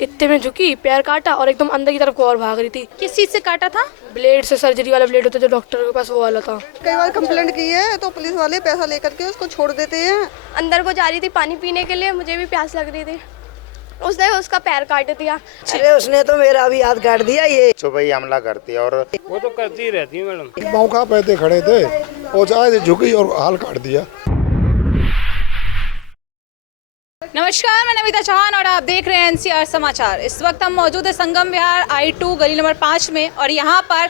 इतने में झुकी, पैर काटा और एकदम अंदर की तरफ को और भाग रही थी। किस चीज से काटा था? ब्लेड से, सर्जरी वाला ब्लेड होता है जो डॉक्टर के पास, वो वाला था। कई बार कंप्लेंट की है तो पुलिस वाले पैसा लेकर के उसको छोड़ देते हैं। अंदर को जा रही थी पानी पीने के लिए, मुझे भी प्यास लग रही थी, उसने उसका पैर काट दिया। अरे उसने तो मेरा भी हाथ काट दिया। ये सुबह ही हमला करती है और वो तो करती ही रहती है मैडम। मौका पे खड़े थे, वो चाहे झुकी और हाल काट दिया। नमस्कार, मैं नमिता चौहान और आप देख रहे हैं एनसीआर समाचार। इस वक्त हम मौजूद है संगम विहार I2 गली नंबर 5 में और यहाँ पर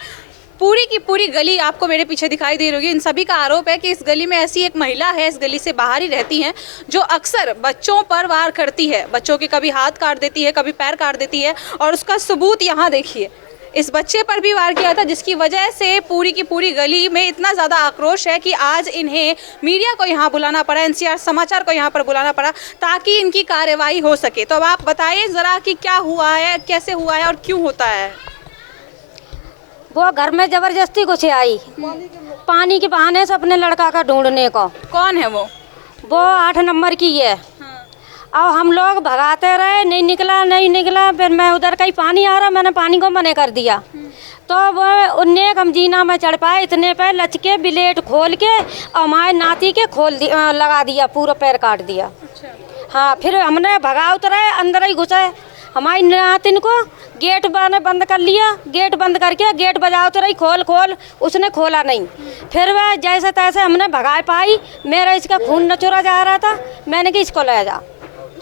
पूरी की पूरी गली आपको मेरे पीछे दिखाई दे रही होगी। इन सभी का आरोप है कि इस गली में ऐसी एक महिला है, इस गली से बाहर ही रहती हैं, जो अक्सर बच्चों पर वार करती है। बच्चों के कभी हाथ काट देती है, कभी पैर काट देती है और उसका सबूत यहाँ देखिए। इस बच्चे पर भी वार किया था, जिसकी वजह से पूरी की पूरी गली में इतना ज़्यादा आक्रोश है कि आज इन्हें मीडिया को यहाँ बुलाना पड़ा, एनसीआर समाचार को यहाँ पर बुलाना पड़ा ताकि इनकी कार्रवाई हो सके। तो अब आप बताइए ज़रा कि क्या हुआ है, कैसे हुआ है और क्यों होता है? वो घर में जबरदस्ती कुछ आई, पानी के बहाने से अपने लड़का का ढूंढने को। कौन है वो? 8 नंबर की है। अब हम लोग भगाते रहे, नहीं निकला। फिर मैं उधर कहीं पानी आ रहा, मैंने पानी को मना कर दिया। तो वो उनने हम जीना में चढ़ पाए, इतने पे लचके ब्लेड खोल के हमारे नाती के लगा दिया, पूरा पैर काट दिया। हाँ, फिर हमने भगा उतरे, अंदर ही घुसे। हमारी नातिन को गेट बंद कर लिया, गेट बंद करके गेट बजा उतरे, खोल, उसने खोला नहीं। फिर वह जैसे तैसे हमने भगा पाई। मेरा इसका खून नचोरा जा रहा था, मैंने कि इसको ले जा।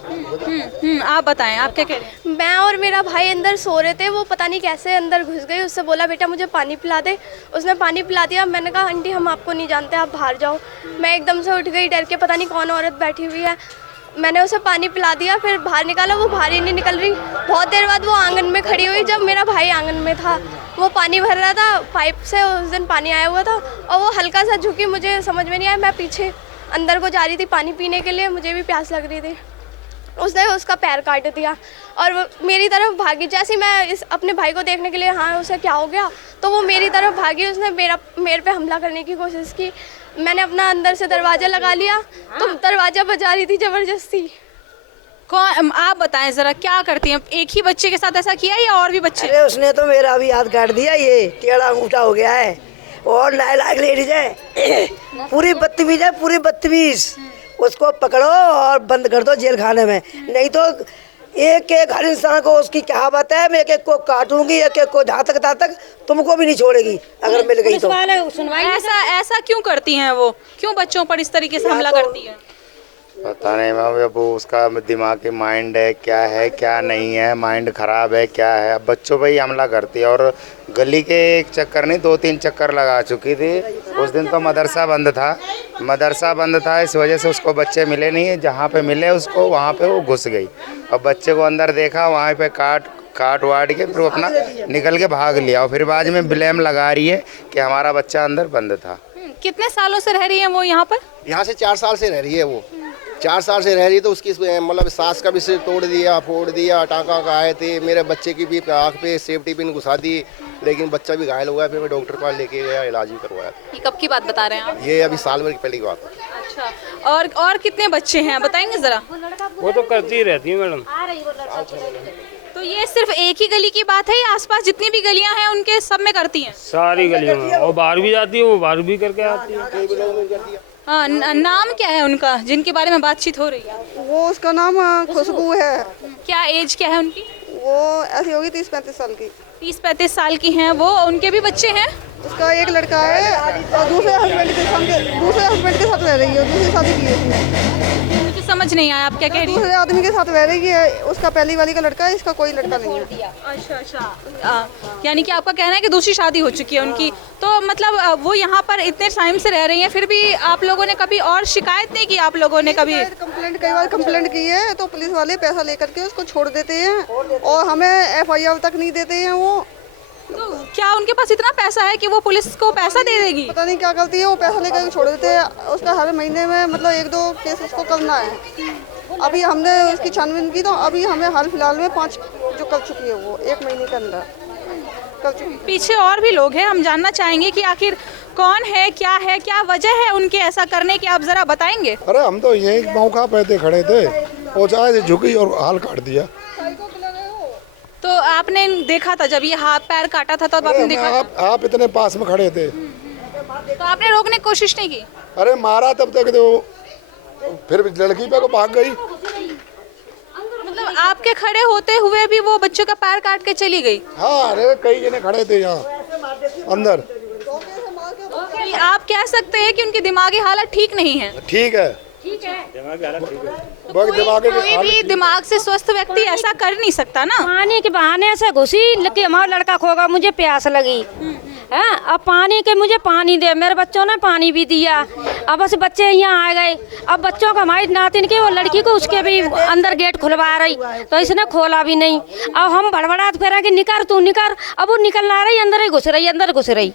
आप बताएं, आप क्या कह रहे हैं? मैं और मेरा भाई अंदर सो रहे थे, वो पता नहीं कैसे अंदर घुस गई। उससे बोला बेटा मुझे पानी पिला दे, उसने पानी पिला दिया। मैंने कहा आंटी हम आपको नहीं जानते, आप बाहर जाओ। मैं एकदम से उठ गई डर के, पता नहीं कौन औरत बैठी हुई है। मैंने उसे पानी पिला दिया, फिर बाहर निकाला, वो बाहर ही नहीं निकल रही। बहुत देर बाद वो आंगन में खड़ी हुई, जब मेरा भाई आंगन में था। वो पानी भर रहा था पाइप से, उस दिन पानी आया हुआ था, और वो हल्का सा झुकी, मुझे समझ में नहीं आया। मैं पीछे अंदर को जा रही थी पानी पीने के लिए, मुझे भी प्यास लग रही थी, उसने उसका पैर काट दिया और वो मेरी तरफ भागी। जैसे मैं अपने भाई को देखने के लिए, हाँ उसे क्या हो गया, तो वो मेरी तरफ भागी। उसने मेरे पे हमला करने की कोशिश की। मैंने अपना अंदर से दरवाज़ा लगा लिया, तो दरवाज़ा बजा रही थी ज़बरदस्ती। कौन, आप बताएं ज़रा क्या करती हैं? एक ही बच्चे के साथ ऐसा किया या और भी बच्चे? अरे उसने तो मेरा भी हाथ काट दिया। ये टेढ़ा अंगूठा हो गया है और नालायक लेडीज है, पूरी बदतमीज है, पूरी बदतमीज। उसको पकड़ो और बंद कर दो जेल खाने में, नहीं तो एक हर इंसान को उसकी कहावत है, मैं एक को काटूंगी, एक को जहाँ तक तुमको भी नहीं छोड़ेगी अगर मिल गई तो। ऐसा क्यों करती हैं वो? क्यों बच्चों पर इस तरीके से हमला करती है? पता नहीं मैम, अब उसका दिमागी माइंड है क्या नहीं है, माइंड खराब है क्या है। अब बच्चों पे ही हमला करती है और गली के एक चक्कर नहीं 2-3 चक्कर लगा चुकी थी। उस दिन तो मदरसा बंद था, इस वजह से उसको बच्चे मिले नहीं। जहाँ पे मिले उसको वहाँ पे वो घुस गई और बच्चे को अंदर देखा, वहाँ पे काट वाट के फिर वो अपना निकल के भाग लिया और फिर बाद में ब्लेम लगा रही है कि हमारा बच्चा अंदर बंद था। कितने सालों से रह रही है वो यहाँ पर? यहाँ से 4 साल से रह रही है वो। 4 साल से रह रही, तो उसकी मतलब सास का भी सिर तोड़ दिया, फोड़ दिया, टाँका का आए थे। मेरे बच्चे की भी आँख पे सेफ्टी पिन घुसा दी, लेकिन बच्चा भी घायल हो गया। फिर मैं डॉक्टर के पास लेके गया, इलाज भी करवाया। ये कब की बात बता रहे हैं आप? ये अभी साल भर पहले की बात है। अच्छा, और कितने बच्चे हैं बताएंगे ज़रा? वो तो करती ही रहती है मैडम। तो ये सिर्फ एक ही गली की बात है या आसपास जितनी भी गलियां हैं उनके सब में करती हैं? सारी गलियों में, वो बाहर भी जाती है, वो बाहर भी करके आती है। हाँ, नाम क्या है उनका जिनके बारे में बातचीत हो रही है? वो उसका नाम खुशबू है। क्या एज क्या है उनकी? वो ऐसी होगी 30-35 साल की। 30-35 साल की हैं वो। उनके भी बच्चे हैं? उसका एक लड़का है और दूसरे हस्बैंड के साथ रह रही है, दूसरी शादी की है। मुझे समझ नहीं आया आप क्या कह रही हैं? दूसरे आदमी के साथ रह रही है, उसका पहली वाली का लड़का है, इसका कोई लड़का नहीं है। अच्छा, यानी कि आपका कहना है कि दूसरी शादी हो चुकी है उनकी। तो मतलब वो यहाँ पर इतने टाइम से रह रही हैं, फिर भी आप लोगों ने कभी और शिकायत नहीं की? आप लोगों ने कभी कई बार कंप्लेंट की है तो पुलिस वाले पैसा लेकर के उसको छोड़ देते हैं और हमें FIR तक नहीं देते हैं। वो तो क्या उनके पास इतना पैसा है कि वो पुलिस को पैसा दे देगी? पता नहीं क्या करती है, वो पैसा लेकर छोड़ देते हैं। उसका हर महीने में मतलब 1-2 केस उसको करना है। अभी हमने उसकी छानबीन की तो अभी हमें हाल फिलहाल में 5 जो कर चुकी है, वो 1 महीने के अंदर कर चुकी है। पीछे और भी लोग हैं, हम जानना चाहेंगे कि आखिर कौन है, क्या वजह है उनके ऐसा करने की, आप जरा बताएंगे? अरे हम तो यही मौका पे खड़े थे, वो चाहे झुकी और हाल काट दिया। तो आपने देखा था जब ये हाथ पैर काटा था तब आपने देखा था? आप इतने पास में खड़े थे। तो आपने रोकने की कोशिश नहीं की? अरे मारा तब तक तो फिर लड़की पे को भाग गई। मतलब आपके खड़े होते हुए भी वो बच्चों का पैर काट के चली गई? हाँ, अरे कई जने खड़े थे यहाँ अंदर। तो आप कह सकते हैं कि उनकी दिमागी हालत ठीक नहीं है? ठीक है, कोई भी दिमाग से स्वस्थ व्यक्ति ऐसा कर नहीं सकता ना। पानी के बहाने से घुसी कि हमारा लड़का खोगा, मुझे प्यास लगी है, अब पानी के मुझे पानी दे, मेरे बच्चों ने पानी भी दिया। अब बस बच्चे यहाँ आ गए, अब बच्चों को हमारी नातिन के वो लड़की को उसके भी अंदर गेट खुलवा रही तो इसने खोला भी नहीं। अब हम बड़बड़ा फिर कि निकर तू निकर, अब वो निकलना रही, अंदर ही घुस रही, अंदर घुस रही।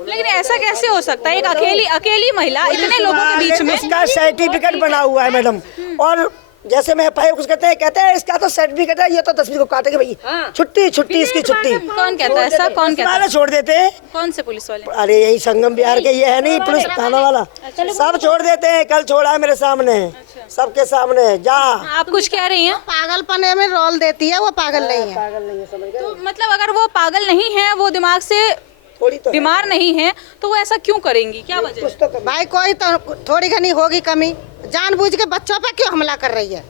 लेकिन ऐसा कैसे हो सकता है? एक अकेली महिला इतने लोगों के बीच में। इसका सर्टिफिकेट बना हुआ है मैडम, और जैसे मैं एफआईआर कुछ कहते हैं इसका तो सर्टिफिकेट है, ये तो 10 को काटेंगे भाई। छुट्टी इसकी छुट्टी। कौन कहता है ऐसा? कौन कहता है? छोड़ देते हैं। कौन से पुलिस वाले? अरे यही संगम बिहार के ये है नहीं, पुलिस थाना वाला सब छोड़ देते हैं। कल छोड़ा है मेरे सामने, सबके सामने। जा आप कुछ कह रही हैं? पागलपने में रोल देती है, वो पागल नहीं है। तो मतलब अगर वो पागल नहीं है, वो दिमाग से तो बीमार नहीं है, तो वो ऐसा क्यों करेंगी? क्या वजह? भाई कोई तो थोड़ी घनी होगी कमी, जानबूझ के बच्चों पे क्यों हमला कर रही है?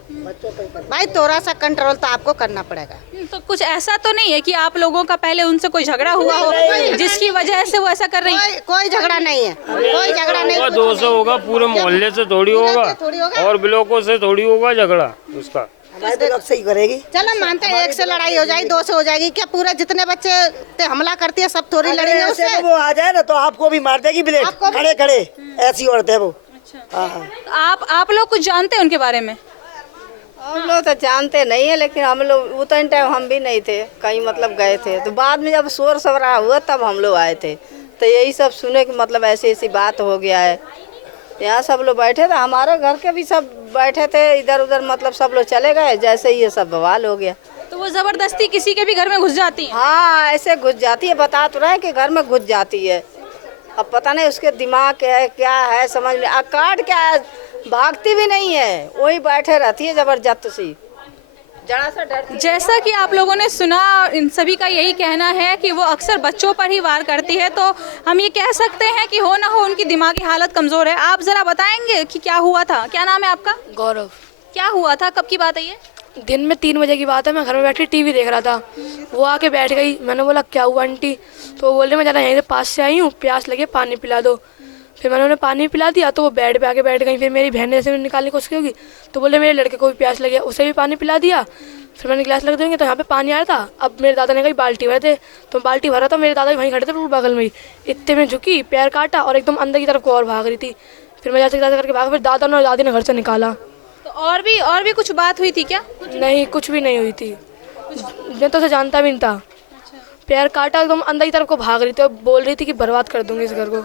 भाई थोड़ा सा कंट्रोल तो आपको करना पड़ेगा। तो कुछ ऐसा तो नहीं है कि आप लोगों का पहले उनसे कोई झगड़ा हुआ हो जिसकी वजह से वो ऐसा कर रही है? कोई झगड़ा नहीं है, कोई झगड़ा नहीं। 200 होगा, पूरे मोहल्ले से थोड़ी होगा और ब्लॉकों से थोड़ी होगा झगड़ा उसका। सही करेगी। चलो मानते हैं, एक से लड़ाई हो जाएगी, 2 से हो जाएगी, क्या पूरे जितने बच्चे ते हमला करती है सब थोड़ी लड़ेंगे उससे? वो आ जाए ना तो आपको भी मार देगी ब्लेड, खड़े खड़े। ऐसी औरत है वो। आप लोग कुछ जानते हैं उनके बारे में? हम लोग तो जानते नहीं है, लेकिन हम लोग उतने टाइम हम भी नहीं थे, कहीं मतलब गए थे, तो बाद में जब शोर शबरा हुआ तब हम लोग आए थे, तो यही सब सुने कि मतलब ऐसी बात हो गया है। यहाँ सब लोग बैठे थे, हमारे घर के भी सब बैठे थे, इधर उधर मतलब सब लोग चले गए, जैसे ये सब बवाल हो गया। तो वो जबरदस्ती किसी के भी घर में घुस जाती है? हाँ, ऐसे घुस जाती है, बता तो रहे कि घर में घुस जाती है। अब पता नहीं उसके दिमाग है क्या है, समझ में काट क्या है, भागती भी नहीं है, वही बैठे रहती है जबरदस्त सी, जरा सा डरती। जैसा कि आप लोगों ने सुना, इन सभी का यही कहना है कि वो अक्सर बच्चों पर ही वार करती है, तो हम ये कह सकते हैं कि हो ना हो उनकी दिमागी हालत कमज़ोर है। आप ज़रा बताएंगे कि क्या हुआ था? क्या नाम है आपका? गौरव। क्या हुआ था, कब की बात है ये? दिन में 3 बजे की बात है, मैं घर में बैठी टीवी देख रहा था, वो आके बैठ गई। मैंने बोला क्या हुआ आंटी? तो बोल रहे मैं ज़रा यहीं से पास से आई हूँ, प्यास लगे पानी पिला दो। फिर मैंने उन्हें पानी पिला दिया तो वो बेड पे आके बैठ गई। फिर मेरी बहन ने जैसे निकालने की कोशिश होगी तो बोले मेरे लड़के को भी प्यास लगी, उसे भी पानी पिला दिया। फिर मैंने गिलास लग देंगे तो यहाँ पे पानी आया था। अब मेरे दादा ने कहीं बाल्टी भरे थे तो बाल्टी भरा था, मेरे दादा भी वहीं खड़े थे बिल्कुल बगल में ही। इतने में झुकी, पैर काटा और एकदम अंदर की तरफ को और भाग रही थी। फिर मैं जैसे करके भागा, फिर दादा ने दादी ने घर से निकाला। तो और भी कुछ बात हुई थी क्या? नहीं, कुछ भी नहीं हुई थी, मैं तो उसे जानता भी नहीं था। पैर काटा, एकदम अंदर की तरफ को भाग रही थी और बोल रही थी कि बर्बाद कर दूंगी इस घर को।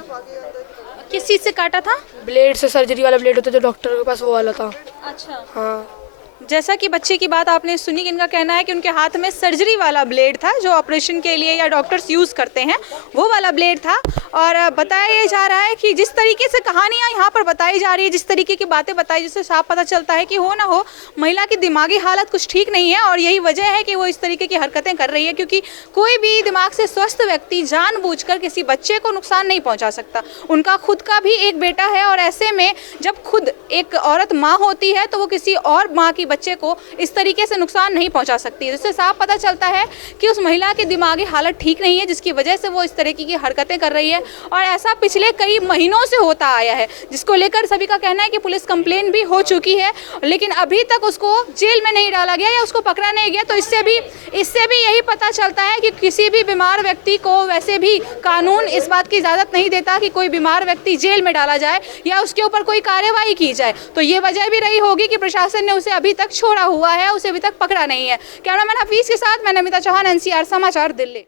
किस चीज़ से काटा था? ब्लेड से, सर्जरी वाला ब्लेड होता है जो डॉक्टर के पास, वो वाला था। अच्छा। हाँ, जैसा कि बच्चे की बात आपने सुनी कि इनका कहना है कि उनके हाथ में सर्जरी वाला ब्लेड था जो ऑपरेशन के लिए या डॉक्टर्स यूज़ करते हैं, वो वाला ब्लेड था। और बताया जा रहा है कि जिस तरीके से कहानियाँ यहाँ पर बताई जा रही है, जिस तरीके की बातें बताई, जिससे साफ पता चलता है कि हो ना हो महिला की दिमागी हालत कुछ ठीक नहीं है और यही वजह है कि वो इस तरीके की हरकतें कर रही है। क्योंकि कोई भी दिमाग से स्वस्थ व्यक्ति जानबूझकर किसी बच्चे को नुकसान नहीं पहुँचा सकता। उनका खुद का भी एक बेटा है और ऐसे में जब खुद एक औरत माँ होती है तो वो किसी और माँ की बच्चे को इस तरीके से नुकसान नहीं पहुंचा सकती। जिससे साफ पता चलता है कि उस महिला की दिमागी हालत ठीक नहीं है, जिसकी वजह से वो इस तरीके की हरकतें कर रही है। और ऐसा पिछले कई महीनों से होता आया है, जिसको लेकर सभी का कहना है कि पुलिस कंप्लेन भी हो चुकी है, लेकिन अभी तक उसको जेल में नहीं डाला गया या उसको पकड़ा नहीं गया। तो इससे भी यही पता चलता है कि किसी भी बीमार व्यक्ति को वैसे भी कानून इस बात की इजाज़त नहीं देता कि कोई बीमार व्यक्ति जेल में डाला जाए या उसके ऊपर कोई कार्यवाही की जाए। तो ये वजह भी रही होगी कि प्रशासन ने उसे अभी तक छोड़ा हुआ है, उसे अभी तक पकड़ा नहीं है। कैमरामैन हफीज के साथ मैं नमिता चौहान, NCR समाचार, दिल्ली।